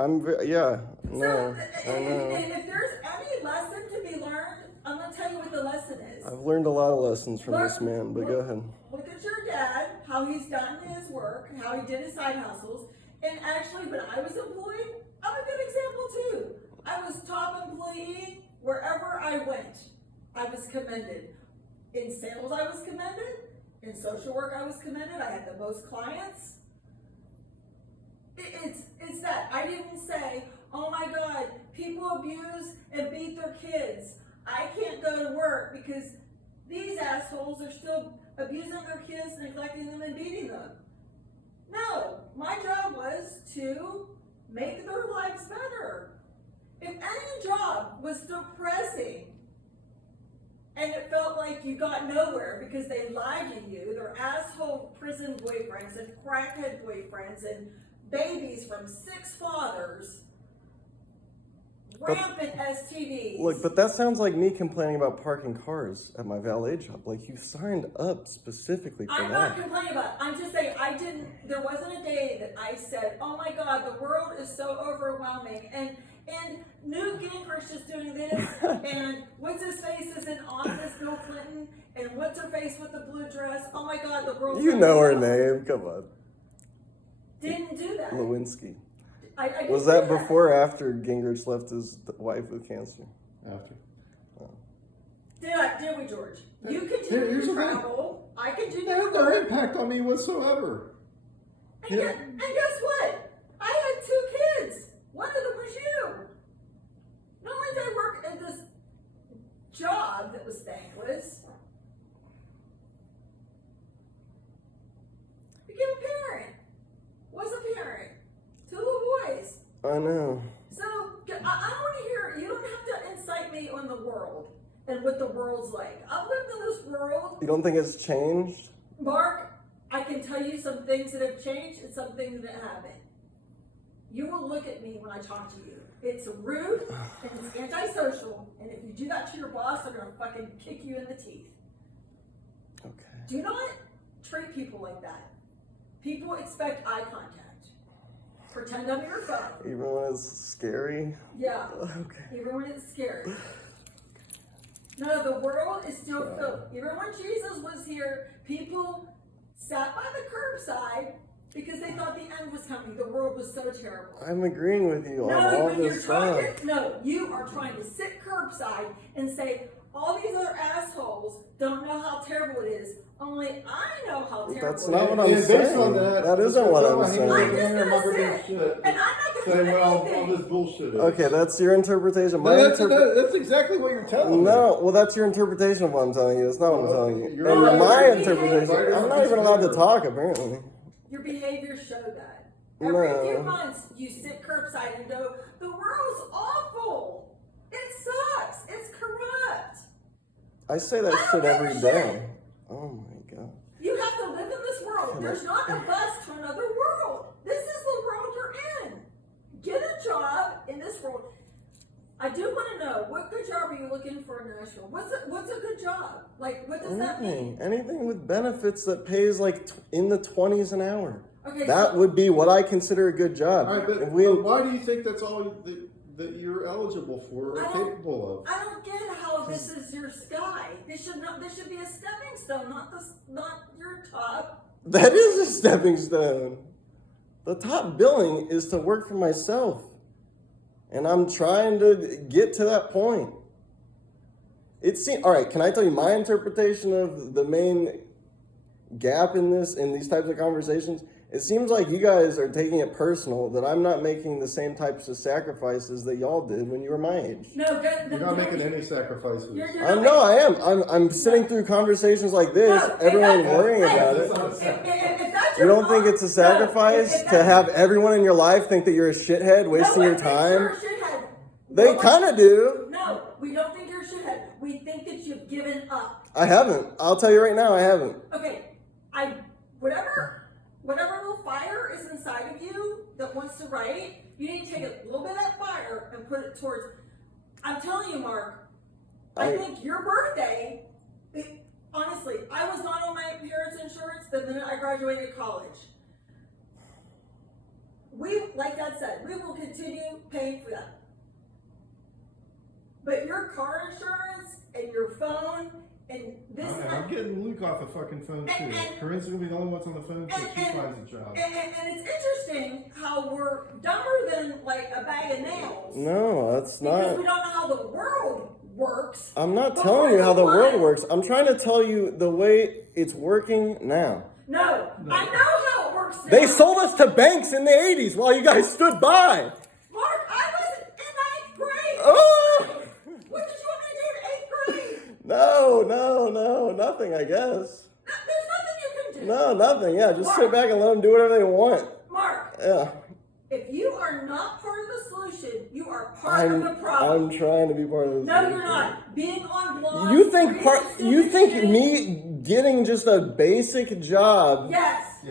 Yeah, So, no, I know. and if there's any lesson to be learned, I'm going to tell you what the lesson is. I've learned a lot of lessons from this man, but go ahead. Look at your dad, how he's done his work, how he did his side hustles. And actually, when I was employed, I'm a good example too. I was top employee wherever I went. I was commended. In sales, I was commended. In social work, I was commended. I had the most clients. It's that. I didn't say, oh my God, people abuse and beat their kids. I can't go to work because these assholes are still abusing their kids, neglecting them, and beating them. No, my job was to make their lives better. If any job was depressing and it felt like you got nowhere because they lied to you, their asshole prison boyfriends and crackhead boyfriends and babies from 6 fathers, rampant STDs. Look, but that sounds like me complaining about parking cars at my valet job. Like, you signed up specifically for I'm that. not complaining about it. I'm just saying there wasn't a day that I said, oh my God, the world is so overwhelming. And Newt Gingrich is doing this, and what's his face is in office, Bill Clinton, and what's her face with the blue dress? Oh my God, the world. You know her name, come on. Didn't do that. Lewinsky. I didn't Was that do before or after Gingrich left his wife with cancer? After. Oh. Did we, George? You continue to travel. I continue They to had no work. impact on me whatsoever. And guess what? I had 2 kids. One of them was you. Not only did I work at this job that was thankless, became a parent. Was a parent. 2 little boys. I know. So I want to hear, you don't have to incite me on the world and what the world's like. I've lived in this world. You don't think it's changed? Mark, I can tell you some things that have changed and some things that haven't. You will look at me when I talk to you. It's rude and it's antisocial, and if you do that to your boss, they're gonna fucking kick you in the teeth. Okay. Do not treat people like that. People expect eye contact. Pretend I'm your phone. Even when it's scary? Yeah. Okay. Even when it's scary. No, the world is still filled. Even when Jesus was here, people sat by the curbside because they thought the end was coming. The world was so terrible. I'm agreeing with you on No, all when you're this trying stuff. to, no, you are trying to sit curbside and say, all these other assholes don't know how terrible it is. Only I know how terrible That's it not is. what I'm based saying. on that, That isn't what I'm saying. I'm just I'm gonna gonna sit, and I'm not say, gonna do well, all anything. this bullshit is. Okay, that's your interpretation. No, that's exactly what you're telling me. No, well, that's your interpretation of what I'm telling you. That's not what I'm telling you. You're And right. my You're interpretation, right. I'm not even allowed to talk, apparently. Your behavior showed that. Every No. few months, you sit curbside and go, the world's awful. It sucks. It's corrupt. I say that I don't shit give every a day. shit. Oh my God. You have to live in this world. There's not a bus to another world. This is the world you're in. Get a job in this world. I do want to know, what good job are you looking for in Nashville? What's a good job? Like, what does that mean? Anything with benefits that pays like in the 20s an hour. Okay, That would be what I consider a good job. All right, but, If we- but why do you think that's all that you're eligible for or I don't- capable of? I don't get how this is your sky. This should be a stepping stone, not your top. That is a stepping stone. The top billing is to work for myself. And I'm trying to get to that point. All right, can I tell you my interpretation of the main gap in these types of conversations? It seems like you guys are taking it personal that I'm not making the same types of sacrifices that y'all did when you were my age. No, You're not making any sacrifices. No, I am. I'm sitting through conversations like this, everyone worrying about it. You don't think it's a sacrifice to have everyone in your life think that you're a shithead, wasting your time? They kind of do. No, we don't think you're a shithead. We think that you've given up. I haven't. I'll tell you right now, I haven't. Okay, whatever little fire is inside of you that wants to write, you need to take a little bit of that fire and put it towards. I'm telling you, Mark, I think your birthday, honestly, I was not on my parents' insurance the minute I graduated college. like Dad said, we will continue paying for that. But your car insurance and your phone and this I'm getting Luke off the fucking phone too. Corinne's gonna be the only one's on the phone till she finds a job. And it's interesting how we're dumber than like a bag of nails. No, that's not. Because we don't know how the world works. I'm not telling you how the world works. I'm trying to tell you the way it's working now. No, I know how it works now. They sold us to banks in the 80s while you guys stood by. Mark, I was in 9th grade. Oh! What did you want me to do in 8th grade? No, nothing, I guess. There's nothing you can do. No, nothing, yeah, just sit back and let them do whatever they want. Mark, Yeah. if you are not part of the solution, you are part of the problem. I'm trying to be part of this. No, you're not. Being on blogs. You think me getting just a basic job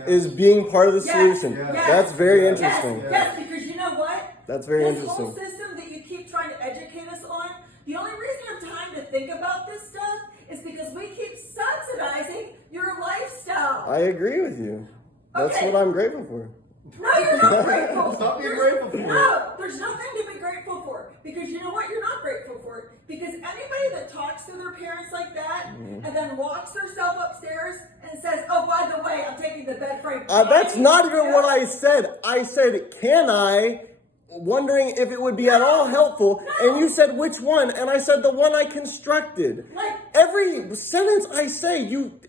is being part of the solution? Yes. That's very interesting. Yes, because you know what? That's very this interesting. Whole system that you keep trying to educate us on, the only reason you have time to think about this stuff is because we keep subsidizing your lifestyle. I agree with you. That's Okay. what I'm grateful for. No, you're not grateful. Stop being grateful for it. No, there's nothing to be grateful for. Because you know what? You're not grateful for it. Because anybody that talks to their parents like that and then walks themselves upstairs and says, oh, by the way, I'm taking the bed frame. That's not even what I said. I said, can I? Wondering if it would be at all helpful. And you said, which one? And I said, the one I constructed. Like, every sentence I say, you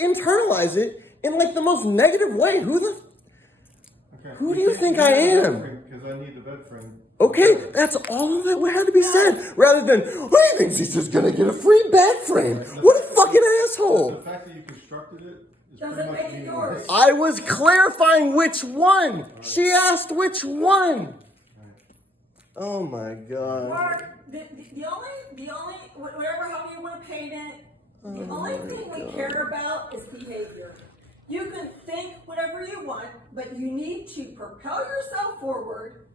internalize it in like the most negative way. Who do you think I am? Because I need the bed frame. Okay, that's all that had to be said. Rather than, oh, he thinks he's just gonna get a free bed frame. What a fucking asshole. The fact that you constructed it is doesn't pretty much make it meaningless. yours. I was clarifying which one. She asked which one. Oh my God. Mark, the only, whatever, how you want to paint it, the only thing we care about is behavior. You can think whatever you want, but you need to propel yourself forward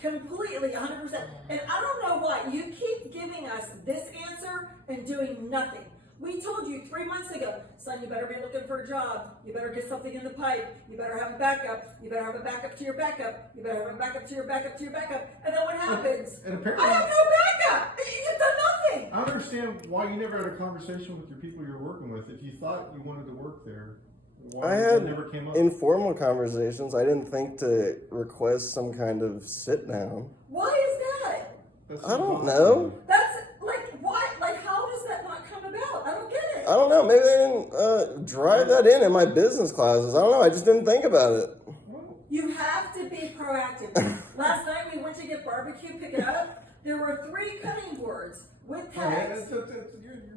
completely, 100%. And I don't know why. You keep giving us this answer and doing nothing. We told you 3 months ago, son, you better be looking for a job. You better get something in the pipe. You better have a backup. You better have a backup to your backup. You better have a backup to your backup to your backup. And then what happens? And apparently, I have no backup. You've done nothing. I understand why you never had a conversation with your people you're working with. If you thought you wanted to work there, why I that had never came up? informal conversations. I didn't think to request some kind of sit down. Why is that? That's I don't impossible. know. That's like, why? Like, how does that not come about? I don't get it. I don't know. Maybe they didn't drive that in my business classes. I don't know. I just didn't think about it. You have to be proactive. Last night we went to get barbecue, pick it up. There were 3 cutting boards with tags. You're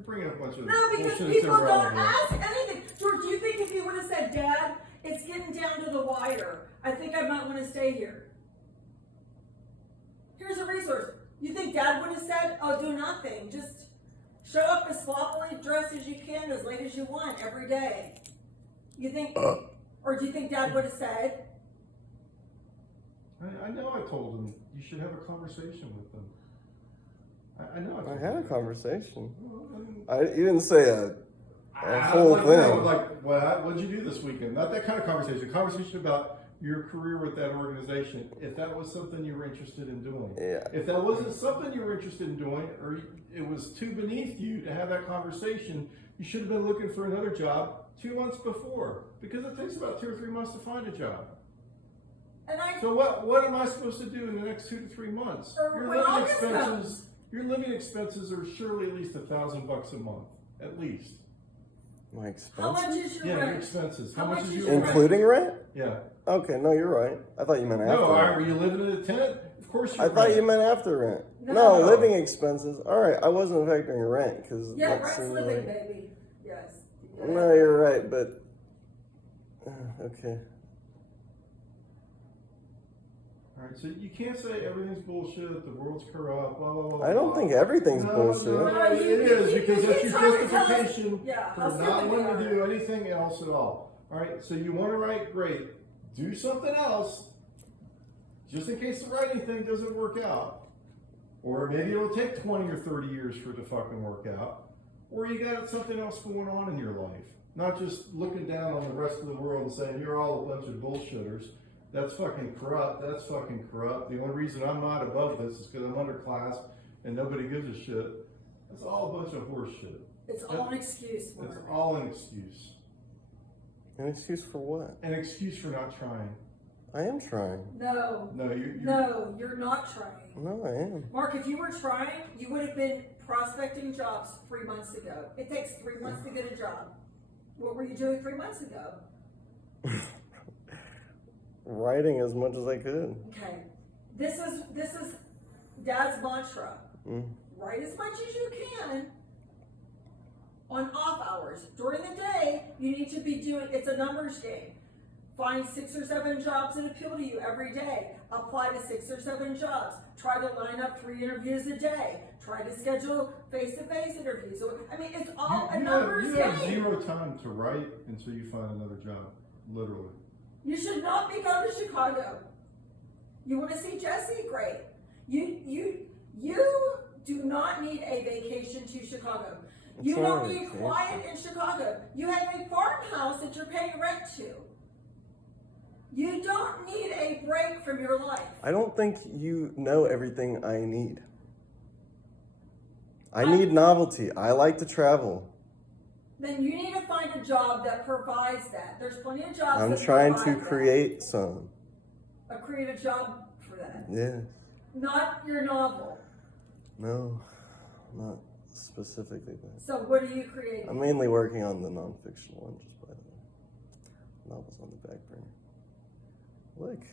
bringing up a bunch of No, because bullshit people that's don't irrelevant. ask anything. George, do you think if you would have said, Dad, it's getting down to the wire, I think I might want to stay here. Here's a resource. You think Dad would have said, oh, do nothing. Just show up as sloppily dressed as you can, as late as you want, every day. You think, or do you think Dad would have said? I know I told them you should have a conversation with them. I know I told I had a them. conversation. Well, You didn't say a whole like, thing. No, like, what'd you do this weekend? Not that kind of conversation. Conversation about your career with that organization. If that was something you were interested in doing. Yeah. If that wasn't something you were interested in doing, or it was too beneath you to have that conversation, you should have been looking for another job 2 months before. Because it takes about 2 or 3 months to find a job. And I, So what am I supposed to do in the next 2 to 3 months? Or when August comes. Your living expenses are surely at least $1,000 a month, at least. My how much expenses? is your Yeah, your rent? expenses. How How much much is is your your rent? Including rent? Yeah. Okay, no, you're right. I thought you meant after No, rent. are you living in a tent? Of course you I thought you meant after rent. No. No, living expenses. All right, I wasn't factoring rent because Yeah, that rent's seemed living, like. baby. Yes. No, you're right, but okay. All right, so you can't say everything's bullshit, the world's corrupt, blah, blah, blah. I don't blah. think everything's bullshit. No, No, it is, because that's your trying to tell us- justification yeah, for how not stupid we wanting to are. do anything else at all. All right, so you want to write, great. Do something else, just in case the writing thing doesn't work out. Or maybe it'll take 20 or 30 years for it to fucking work out. Or you got something else going on in your life. Not just looking down on the rest of the world and saying, you're all a bunch of bullshitters. That's fucking corrupt. That's fucking corrupt. The only reason I'm not above this is because I'm underclass and nobody gives a shit. That's all a bunch of horse shit. It's all an excuse, Mark. It's all an excuse. An excuse for what? An excuse for not trying. I am trying. No. No, You're not trying. No, I am. Mark, if you were trying, you would have been prospecting jobs 3 months ago. It takes 3 months to get a job. What were you doing 3 months ago? Writing as much as I could. Okay. This is Dad's mantra. Write as much as you can on off hours. During the day, you need to be doing, it's a numbers game. Find 6 or 7 jobs that appeal to you every day. Apply to 6 or 7 jobs. Try to line up 3 interviews a day. Try to schedule face-to-face interviews. I mean, it's all a numbers game. You have zero time to write until you find another job, literally. You should not be going to Chicago. You want to see Jesse? Great. You do not need a vacation to Chicago. You don't need quiet in Chicago. You have a farmhouse that you're paying rent to. You don't need a break from your life. I don't think you know everything I need. I need novelty. I like to travel. Then you need to find a job that provides that. There's plenty of jobs I'm that trying provide to that. create some. Create a job for that. Yes. Not your novel. No, not specifically that. So what are you creating? I'm mainly working on the non-fictional one, just by the way. Novels on the back burner. Look,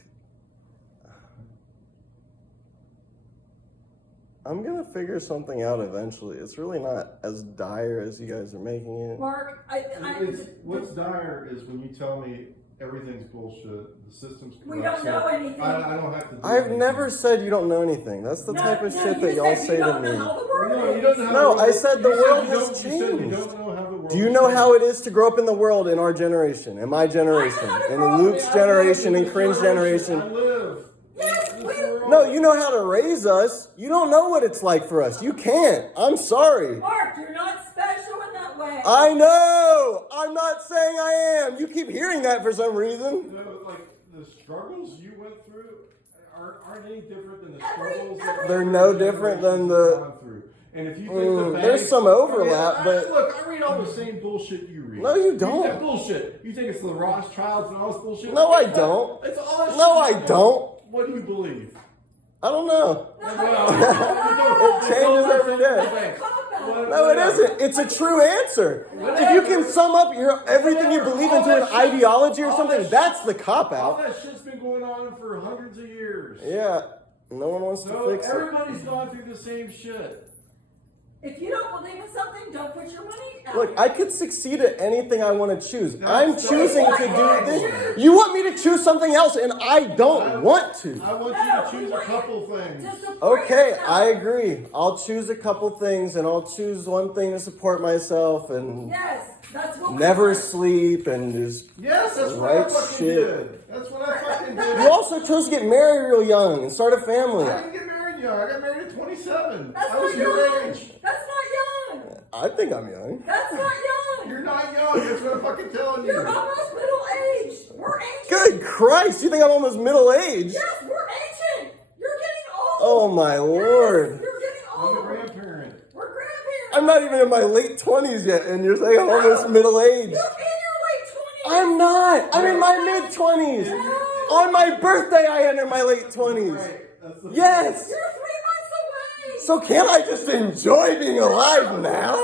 I'm gonna figure something out eventually. It's really not as dire as you guys are making it. Mark, What's dire is when you tell me everything's bullshit, the system's corrupt. We don't know anything. I don't have to do I've anything. never said you don't know anything. That's the type of shit that y'all say to me. No, I said the world has changed. Do you know how it is to grow up in the world in our generation, in my generation, in Luke's generation, in Cringe generation? I live. No, you know how to raise us. You don't know what it's like for us. You can't. I'm sorry. Mark, you're not special in that way. I know. I'm not saying I am. You keep hearing that for some reason. Like the struggles you went through aren't any different than the struggles that They're no different than the. gone through. And if you think there's some overlap, but look, I read all the same bullshit you read. No, you don't. That bullshit. You think it's the Rothschilds and all this bullshit? No, I don't. It's all that No, shit. I don't. What do you believe? I don't know. It changes every day. No, it isn't. It's a true answer. If you can sum up everything you believe into an ideology or something, that's the cop All out. that shit's been going on for hundreds of years. Yeah, no one wants to So fix it. everybody's gone through the same shit. If you don't believe in something, don't put your money out. Look, I could succeed at anything I want to choose. I'm choosing to do this. You want me to choose something else, and I don't want to. I want you to choose a couple things. Okay, I agree. I'll choose a couple things, and I'll choose one thing to support myself, and Yes, that's what never sleep, and just Yes, that's what right I fucking shit. did. That's what I fucking did. You also chose to get married real young and start a family. I didn't get married young. I got married at 27. That's I was not your young. age. That's not young. I think I'm young. That's not young. You're not young. That's what I'm fucking telling you. You're almost middle aged. We're ancient. Good Christ, you think I'm almost middle-aged? Yes, we're ancient. You're getting old. Oh my Lord. Yes, you're getting I'm a old. grandparent. We're grandparents. I'm not even in my late 20s yet, and you're saying I'm almost middle-aged. You're in your late 20s. I'm not. I'm in my mid-20s. On my birthday, I enter my late 20s. Right. That's the Yes. You're 3 months away. So can't I just enjoy being alive now?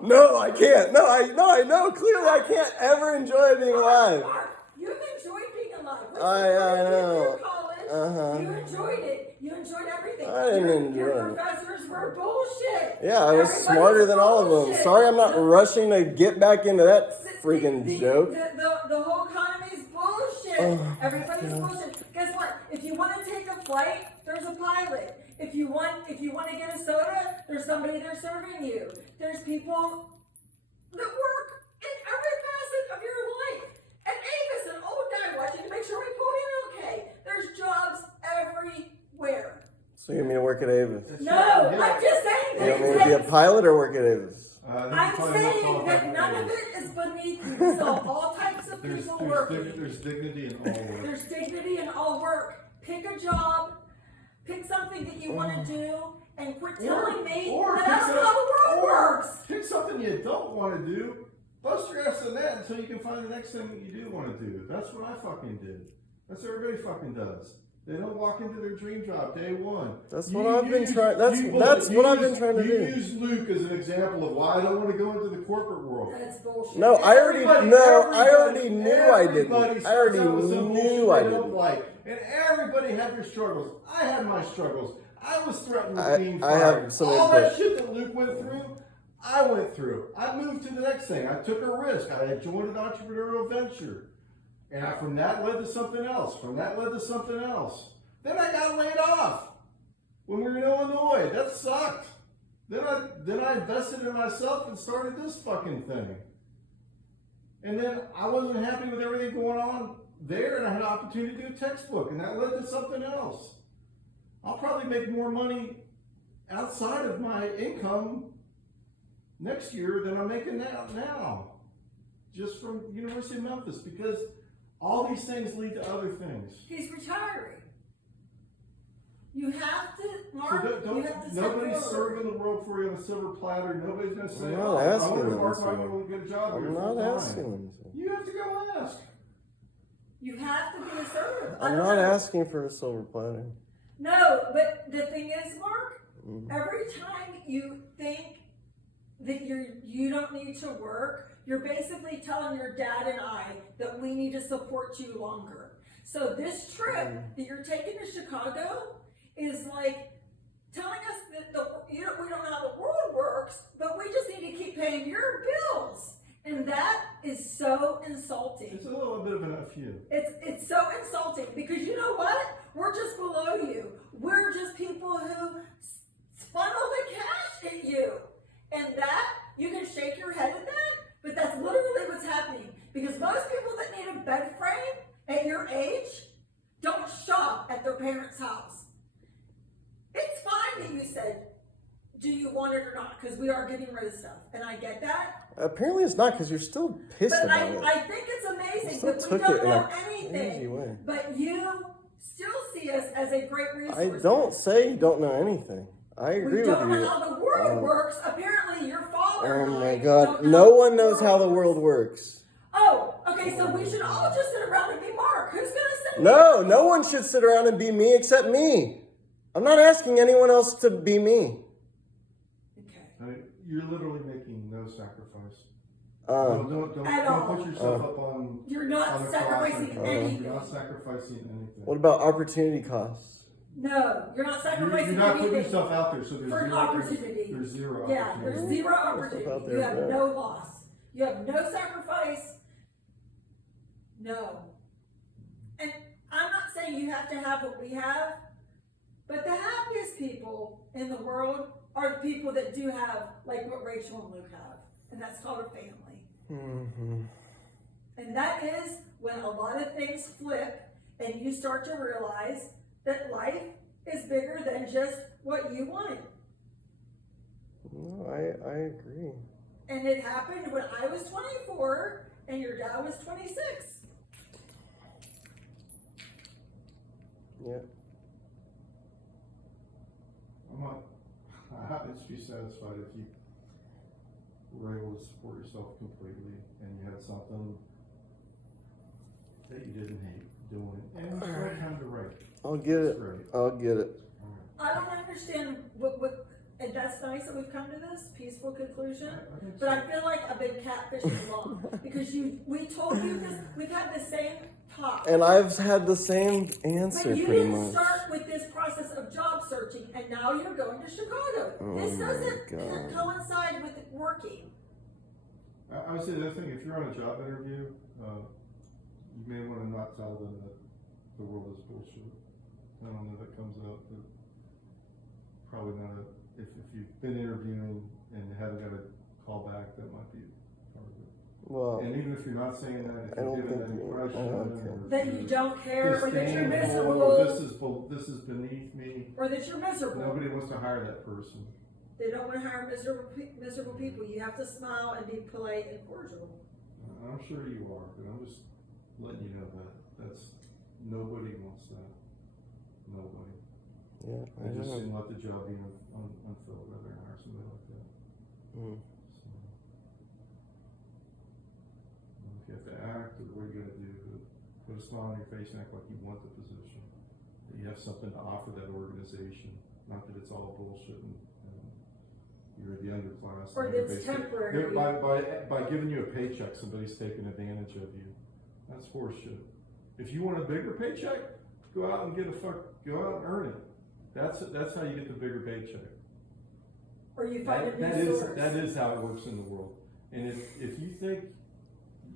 No, I can't. No, I know. Clearly, I can't ever enjoy being alive. Mark, you've enjoyed being alive. I know. College, You enjoyed it. You enjoyed everything. I didn't enjoy Your it. professors were bullshit. Yeah, I was Everybody smarter was than all of them. bullshit. Sorry, I'm not rushing to get back into that freaking The- joke. The whole economy is bullshit. Oh, Everybody's bullshit. Guess what? If you want to take a flight, there's a pilot. If you want to get a soda, there's somebody there serving you. There's people that work in every facet of your life. And Avis, an old guy watching to make sure we pulled in okay. There's jobs everywhere. So you want me to work at Avis? No, I'm just saying You that want me to be a pilot or work at Avis? I'm saying that none of it is beneath you. We solve all types of people working. There's dignity in all work. There's dignity in all work. Pick a job, pick something that you want to do, and quit telling me that that's how the world works. Pick something you don't want to do. Bust your ass in that until you can find the next thing that you do want to do. That's what I fucking did. That's what everybody fucking does. They don't walk into their dream job day one. That's what I've been trying. That's what I've been trying to do. You use Luke as an example of why I don't want to go into the corporate world. That's bullshit. No, I already knew I didn't. I already knew I didn't. And everybody had their struggles. I had my struggles. I was threatened with being I fired. have some All input. that shit that Luke went through, I went through. I moved to the next thing. I took a risk. I had joined an entrepreneurial venture. And from that led to something else. From that led to something else. Then I got laid off when we were in Illinois. That sucked. Then I invested in myself and started this fucking thing. And then I wasn't happy with everything going on there, and I had an opportunity to do a textbook, and that led to something else. I'll probably make more money outside of my income next year than I'm making now, just from University of Memphis, because all these things lead to other things. He's retiring. You have to, Mark, So you have to nobody's serving the world for you on a silver platter. Nobody's going to say, I'm not asking I them want to. to go get a job here I'm not full-time." asking them to. You have to go ask. You have to be assertive. I'm not asking for a silver platter. No, but the thing is, Mark, every time you think that you don't need to work, you're basically telling your dad and I that we need to support you longer. So this trip that you're taking to Chicago is like telling us that we don't know how the world works, but we just need to keep paying your bills. And that is so insulting. It's a little bit of an FU. It's so insulting because you know what? We're just below you. We're just people who funnel the cash at you. And that, you can shake your head at that, but that's literally what's happening. Because most people that need a bed frame at your age don't shop at their parents' house. It's fine that you said, do you want it or not? Because we are getting rid of stuff. And I get that. Apparently it's not, because you're still pissed But about it. I think it's amazing Still that we took don't it in know a crazy anything. way. But you still see us as a great resource. I don't say you don't know anything. I agree We with don't you. know how the world works. Apparently your father and Oh I my don't God. know No how one knows how the world works. Oh, okay, so we should all just sit around and be Mark. Who's gonna sit? No one should sit around and be me except me. I'm not asking anyone else to be me. Okay. You're literally making no sacrifice. Um, Don't put yourself up on. You're not on a sacrificing cross. anything. You're not sacrificing anything. What about opportunity costs? No, you're not sacrificing You're not putting anything yourself out there, so there's for an zero opportunity. There's zero Yeah, opportunity. there's zero opportunity. out there, You have bro. no loss. You have no sacrifice. No. And I'm not saying you have to have what we have, but the happiest people in the world are the people that do have, like what Rachel and Luke have. And that's called a family. Mm-hmm. And that is when a lot of things flip and you start to realize that life is bigger than just what you wanted. No, I agree. And it happened when I was 24 and your dad was 26. Yeah. I happen to be satisfied if you were able to support yourself completely and you had something that you didn't hate doing, and the right time to write. I'll get it. Great. I'll get it. I don't understand what and that's nice that we've come to this peaceful conclusion. I think But so. I feel like I've been catfishing along because we told you this. We've had the same talk. And I've had the same But answer you pretty didn't much. start with this process of job searching, and now you're going to Chicago. This my doesn't God. coincide with working. I would say the other thing, if you're on a job interview, you may want to not tell them that the world is bullshit. I don't know if that comes out, but probably not. If you've been interviewing and you haven't got a call back, that might be part of it. Well, And even if you're not saying that, if I you're don't giving that think you- impression, okay. That you don't care, or that you're disdainful, miserable, this is beneath me. or that you're miserable. Nobody wants to hire that person. They don't want to hire miserable people. You have to smile and be polite and cordial. I'm sure you are, but I'm just Nobody wants that. Nobody. Yeah, I They just know. soon let the job be unfilled rather than hire somebody like that. Mm. So, if you have to act, or what are you gonna do? Put a smile on your face and act like you want the position. That you have something to offer that organization. Not that it's all bullshit and you're the underclass. Or and that's temporary. By giving you a paycheck, somebody's taking advantage of you. That's horseshit. If you want a bigger paycheck, go out and go out and earn it. That's how you get the bigger paycheck. Or you find a new source. That is how it works in the world. And if you think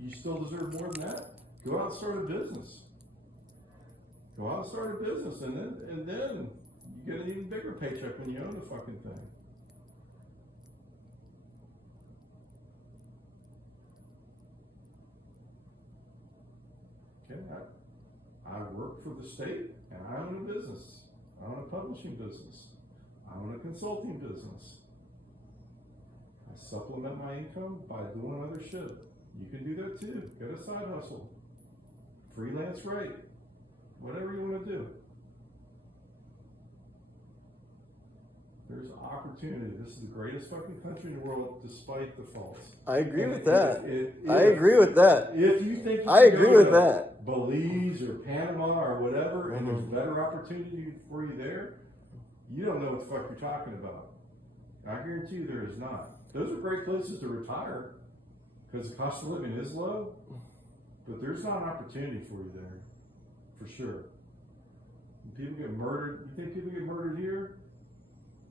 you still deserve more than that, go out and start a business. Go out and start a business, and then you get an even bigger paycheck when you own the fucking thing. Okay, I work for the state, and I own a business. I own a publishing business. I own a consulting business. I supplement my income by doing other shit. You can do that too. Get a side hustle. Freelance rate. Whatever you want to do. There's opportunity. This is the greatest fucking country in the world, despite the faults. I agree with that. I If- agree with that. If you think you I can agree go with to that. Belize or Panama or whatever, and there's Mhm. better opportunity for you there, you don't know what the fuck you're talking about. I guarantee you there is not. Those are great places to retire because the cost of living is low, but there's not an opportunity for you there, for sure. When people get murdered. You think people get murdered here?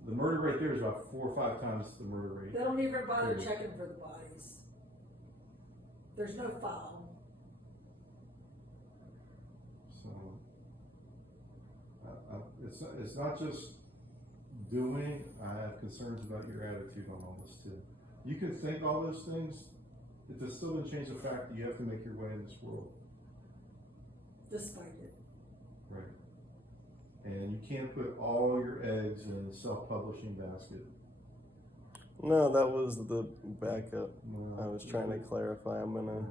The murder rate there is about 4 or 5 times the murder rate. They don't even bother checking for the bodies. There's no file. So it's not just doing. I have concerns about your attitude on all this too. You can think all those things. It does still doesn't change the fact that you have to make your way in this world. Despite it. Right. And you can't put all your eggs in a self-publishing basket. No, that was the backup. No. I was trying to clarify. I'm gonna.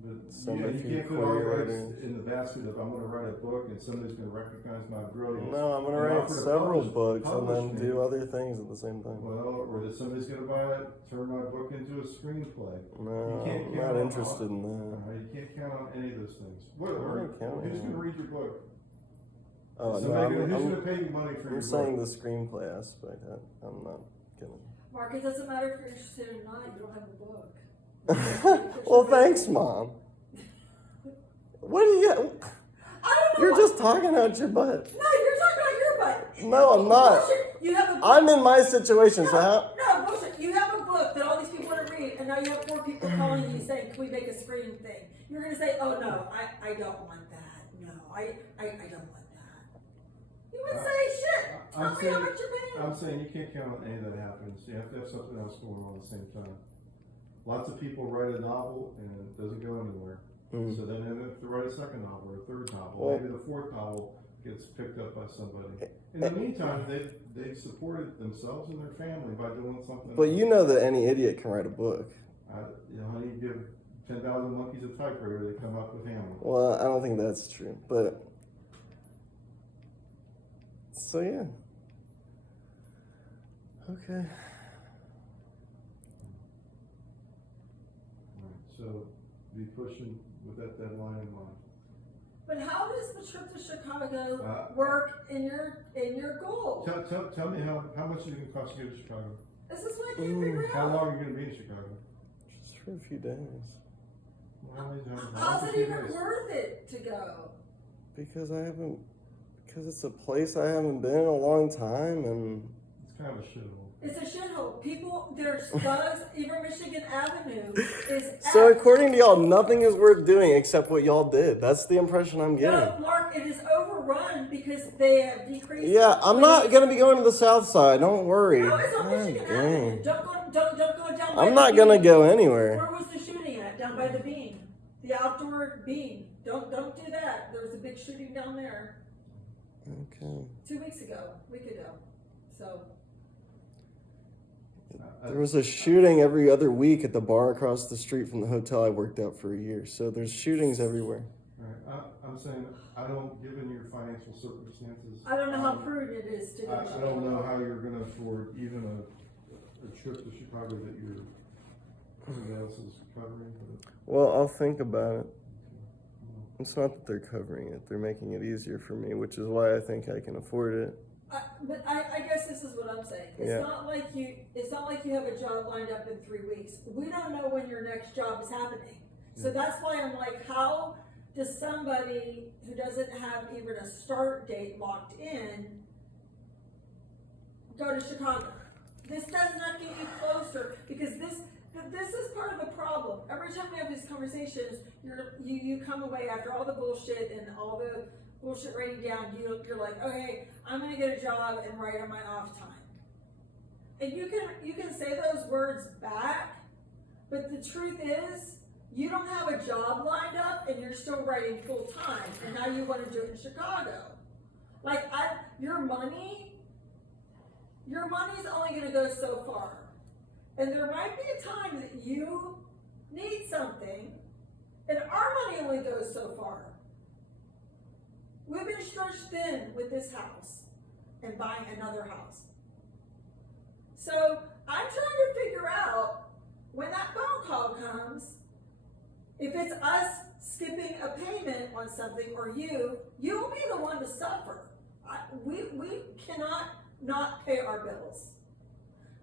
But Send a you few can't put all your eggs query in the basket of I'm going to write a book and somebody's going to recognize my brilliance. No, I'm gonna and write offer to several publish books and then me. do other things at the same time. Well, or that somebody's going to turn my book into a screenplay. No, You can't I'm count not on interested in all- that. You can't count on any of those things. What, I'm not counting who's on going to it. read your book? Oh, Who's no, going to pay you money for I'm your saying book? the screenplay aspect. I'm not gonna. Mark, it doesn't matter if you're interested or not, you don't have a book. Well, thanks, Mom. What do you? I don't know. You're what- just talking out your butt. No, you're talking about your butt. No, I'm not. Bullshit. You have a book. I'm in my situation, so how? No, bullshit. You have a book that all these people want to read, and now you have 4 people calling you saying, "Can we make a screen thing?" You're gonna say, "Oh no, I don't want that. No, I don't want that." You would say, "Shit, tell I'm me saying- how much you're paying." I'm saying you can't count on any of that happens. You have to have something else going on at the same time. Lots of people write a novel and it doesn't go anywhere. Mm. So then they have to write a second novel or a third novel. Well- Maybe the 4th novel gets picked up by somebody. In the meantime, they've supported themselves and their family by doing something. But you know that any idiot can write a book. You give 10,000 monkeys a typewriter, they come up with Hamlet. Well, I don't think that's true, but so yeah. Okay. Right, so be pushing with that deadline in mind. But how does the trip to Chicago work in your goal? Tell me how much is it going to cost you to go to Chicago? This is what I can't figure How out. long are you going to be in Chicago? Just for a few days. How's it even worth it to go? Because it's a place I haven't been in a long time, and It's kind of a shithole. It's a shithole. People, there's thugs. Even Michigan Avenue is. so according to y'all, nothing is worth doing except what y'all did. That's the impression I'm getting. No, Mark, it is overrun because they have decreased. Yeah, I'm not gonna be going to the south side. Don't worry. No, it's on God Michigan dang. Avenue. Don't go down. By I'm the not bean. gonna go anywhere. Where was the shooting at? Down by the bean, the outdoor bean. Don't do that. There was a big shooting down there Okay. 2 weeks ago, a week ago. So. There was a shooting every other week at the bar across the street from the hotel I worked at for a year. So there's shootings everywhere. Right. I'm saying, given your financial circumstances. I don't know how prudent it is to go. I don't know how you're gonna afford even a trip to Chicago that somebody else is covering. Well, I'll think about it. It's not that they're covering it; they're making it easier for me, which is why I think I can afford it. But I guess this is what I'm saying. It's not like you have a job lined up in 3 weeks. We don't know when your next job is happening. So that's why I'm like, how does somebody who doesn't have even a start date locked in go to Chicago? This does not get you closer, because this is part of the problem. Every time we have these conversations, you come away after all the bullshit and all the bullshit writing down, you're like, okay, I'm gonna get a job and write on my off time. And you can say those words back, but the truth is, you don't have a job lined up and you're still writing full time, and now you want to do it in Chicago. Like, your money's only gonna go so far. And there might be a time that you need something, and our money only goes so far. We've been stretched thin with this house and buying another house. So I'm trying to figure out, when that phone call comes, if it's us skipping a payment on something, or you will be the one to suffer. We cannot not pay our bills.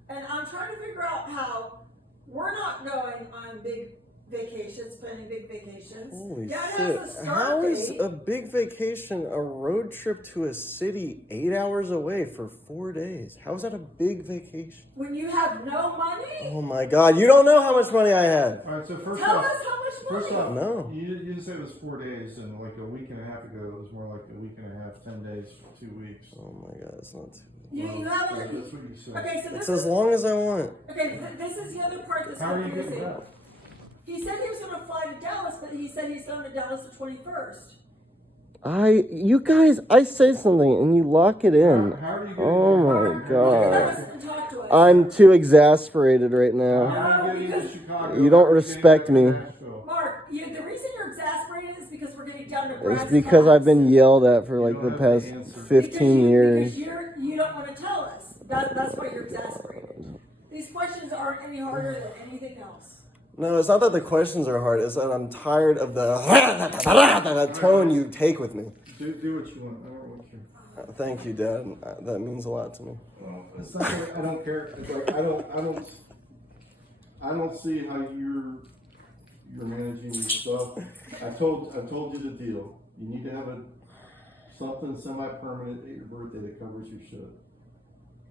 And I'm trying to figure out how we're not going on big vacations, planning big vacations. Holy Dad shit. has a start How is date. a big vacation a road trip to a city 8 hours away for 4 days? How is that a big vacation? When you have no money? Oh my God, you don't know how much money I have. All right, so Tell us how much money. First off, No. you didn't say it was 4 days, and like a week and a half ago, it was more like a week and a half, 10 days, 2 weeks. Oh my God, it's not too. You haven't. That's what you said. Okay, so It's this as is long as I want. okay. This is the other part that's How are you getting confusing. that? He said he was going to fly to Dallas, but he said he's going to Dallas the 21st. You guys, I say something and you lock it in. How are you getting Oh Mark, my Look God. at us and talk to us. I'm too exasperated right now. How are you getting to Chicago? You don't How are respect getting me. to Nashville? Mark, the reason you're exasperated is because we're getting down to It's brass because I've been tacks. yelled at for like You the don't have past the answer. 15 years. Because you don't want to tell us. That's why you're exasperated. These questions aren't any harder than anything else. No, it's not that the questions are hard. It's that I'm tired of the tone you take with me. Do what you want. I don't want you. Thank you, Dad. That means a lot to me. Well, it's not that I don't care. It's like I don't see how you're managing your stuff. I told you the deal. You need to have something semi-permanent at your birthday that covers your shit.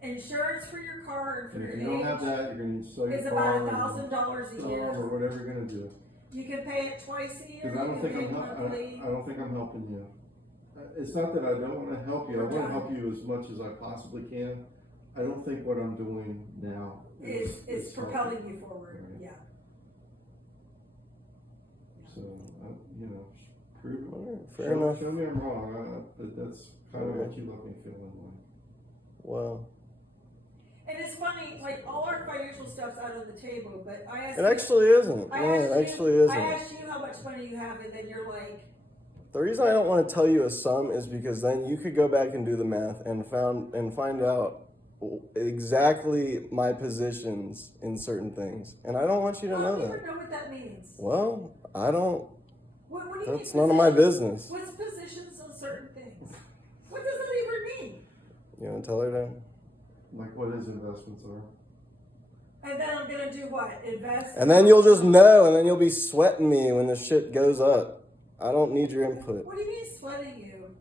Insurance for your car and for And your if you don't have age that, you're gonna need to sell your is farm about $1,000 a or year. whatever you're gonna do. You can pay it twice a year. Because I don't You think can pay I'm it monthly. I don't think I'm helping you. It's not that I don't want to help you. I want to help you as much as I possibly can. I don't think what I'm doing now Is propelling helping. you forward. Right. Yeah. So prove it. Alright, fair enough. Show me I'm wrong, but that's kind of what you left me feeling like. Well, And it's funny, like, all our financial stuff's out on the table, but I asked it you- actually isn't. I No, it asked actually you, isn't. I asked you how much money you have, and then you're like, The reason I don't want to tell you a sum is because then you could go back and do the math and find out exactly my positions in certain things, and I don't want you to I know don't that. even know what that means. Well, I don't. What do you That's mean none of my positions? business. What's positions on certain things? What does that even mean? You want to tell her that? Like what his investments are. And then I'm gonna do what? Invest? And then you'll just know, and then you'll be sweating me when the shit goes up. I don't need your input. What do you mean sweating you?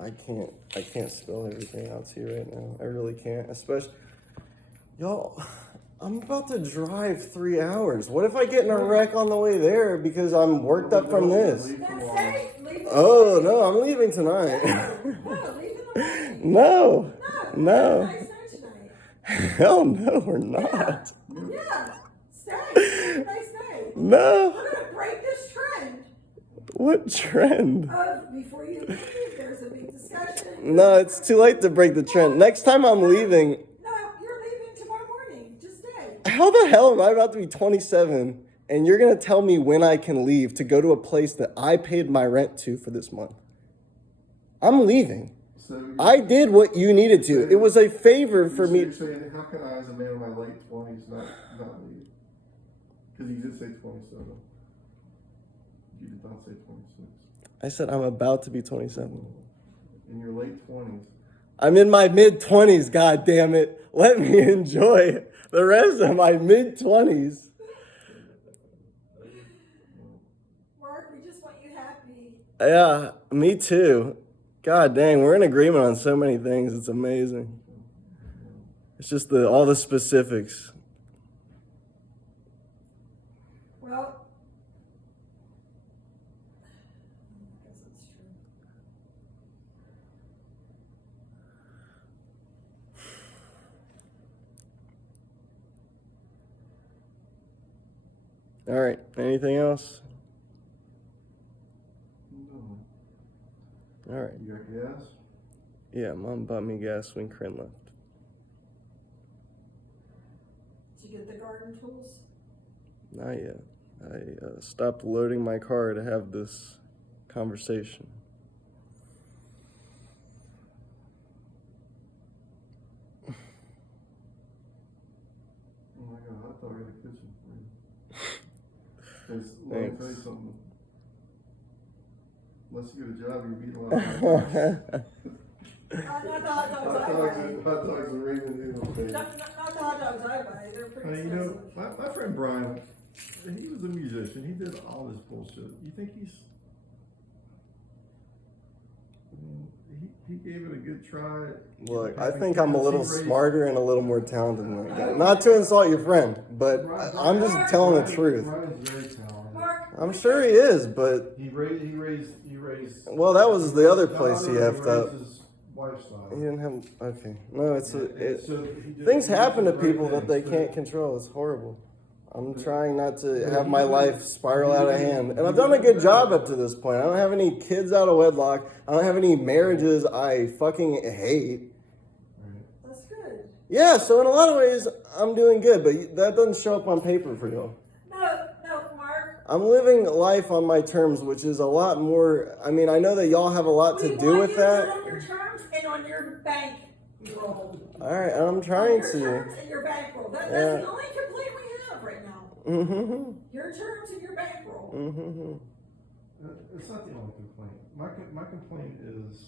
I can't spill everything out to you right now. I really can't. Especially, y'all, I'm about to drive 3 hours. What if I get in a wreck on the way there because I'm worked up from this? Leave Then tomorrow. say, leave it. Oh, no, I'm leaving tonight. No, leave it alone. No, No. no. Nice night tonight. Hell no, we're not. Yeah. Stay. Nice night. No. We're gonna break this trend What trend? of before you leave, there's a big discussion. No, it's too late to break the trend. Next time I'm leaving, No, you're leaving tomorrow morning. Just stay. how the hell am I about to be 27 and you're going to tell me when I can leave to go to a place that I paid my rent to for this month. I'm leaving. So I did what you needed to. It was a favor for me. You're saying, how can I, as a man in my late 20s, not leave? Because you did say 27. You did not say 26. I said I'm about to be 27. In your late 20s. I'm in my mid-20s, god damn it. Let me enjoy the rest of my mid-20s. Mark, we just want you happy. Yeah, me too. God dang, we're in agreement on so many things. It's amazing. It's just all the specifics. Well, I guess it's true. All right, anything else? No. All right. You got gas? Yeah, Mom bought me gas when Corinne left. Did you get the garden tools? Not yet. I stopped loading my car to have this conversation. Oh my God, hot dog in the kitchen for you. Let me tell you something. Unless you get a job, you'll be a lot of Not the hot dogs I buy. hot dogs are raving noodles, baby. Not the hot dogs I buy. They're pretty You expensive. know, my friend Brian, he was a musician. He did all this bullshit. You think he's... He gave it a good try. Look, I think I'm a little smarter and a little more talented than that guy. Not to insult your friend, but I'm just telling the truth. Brian's very talented. Mark, I'm sure he is, but He raised. well, that was the other place he effed up. His lifestyle. He didn't have. Okay, no, it's So he did- things happen to he did the people right that they thing. can't control. It's horrible. I'm trying not to have my life spiral out of hand, and I've done a good job up to this point. I don't have any kids out of wedlock. I don't have any marriages I fucking hate. that's good. Yeah, so in a lot of ways, I'm doing good, but that doesn't show up on paper for y'all. No, Mark. I'm living life on my terms, which is a lot more. I mean, I know that y'all have a lot to do with that. On your terms and on your bank roll. All right, I'm trying Your to. terms and your bankroll. That's Yeah. the only complaint we have right now. Mm-hmm. Your terms and your bankroll. Mm-hmm. It's not the only complaint. My complaint is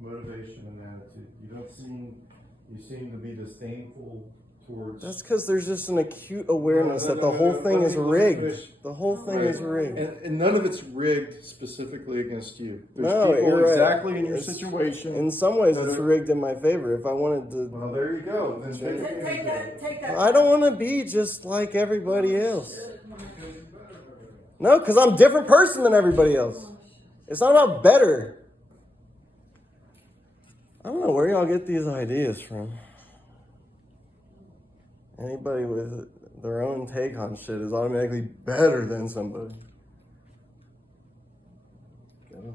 motivation and attitude. You seem to be disdainful towards. That's because there's just an acute awareness that the whole thing is rigged. The whole thing is rigged. And none of it's rigged specifically against you. There's No, people you're right. exactly in your It's- situation. In some ways, it's rigged in my favor. If I wanted to, Well, there you go. Then Take that. I don't want to be just like everybody else. No, because I'm a different person than everybody else. It's not about better. I don't know where y'all get these ideas from. Anybody with their own take on shit is automatically better than somebody. Get 'em.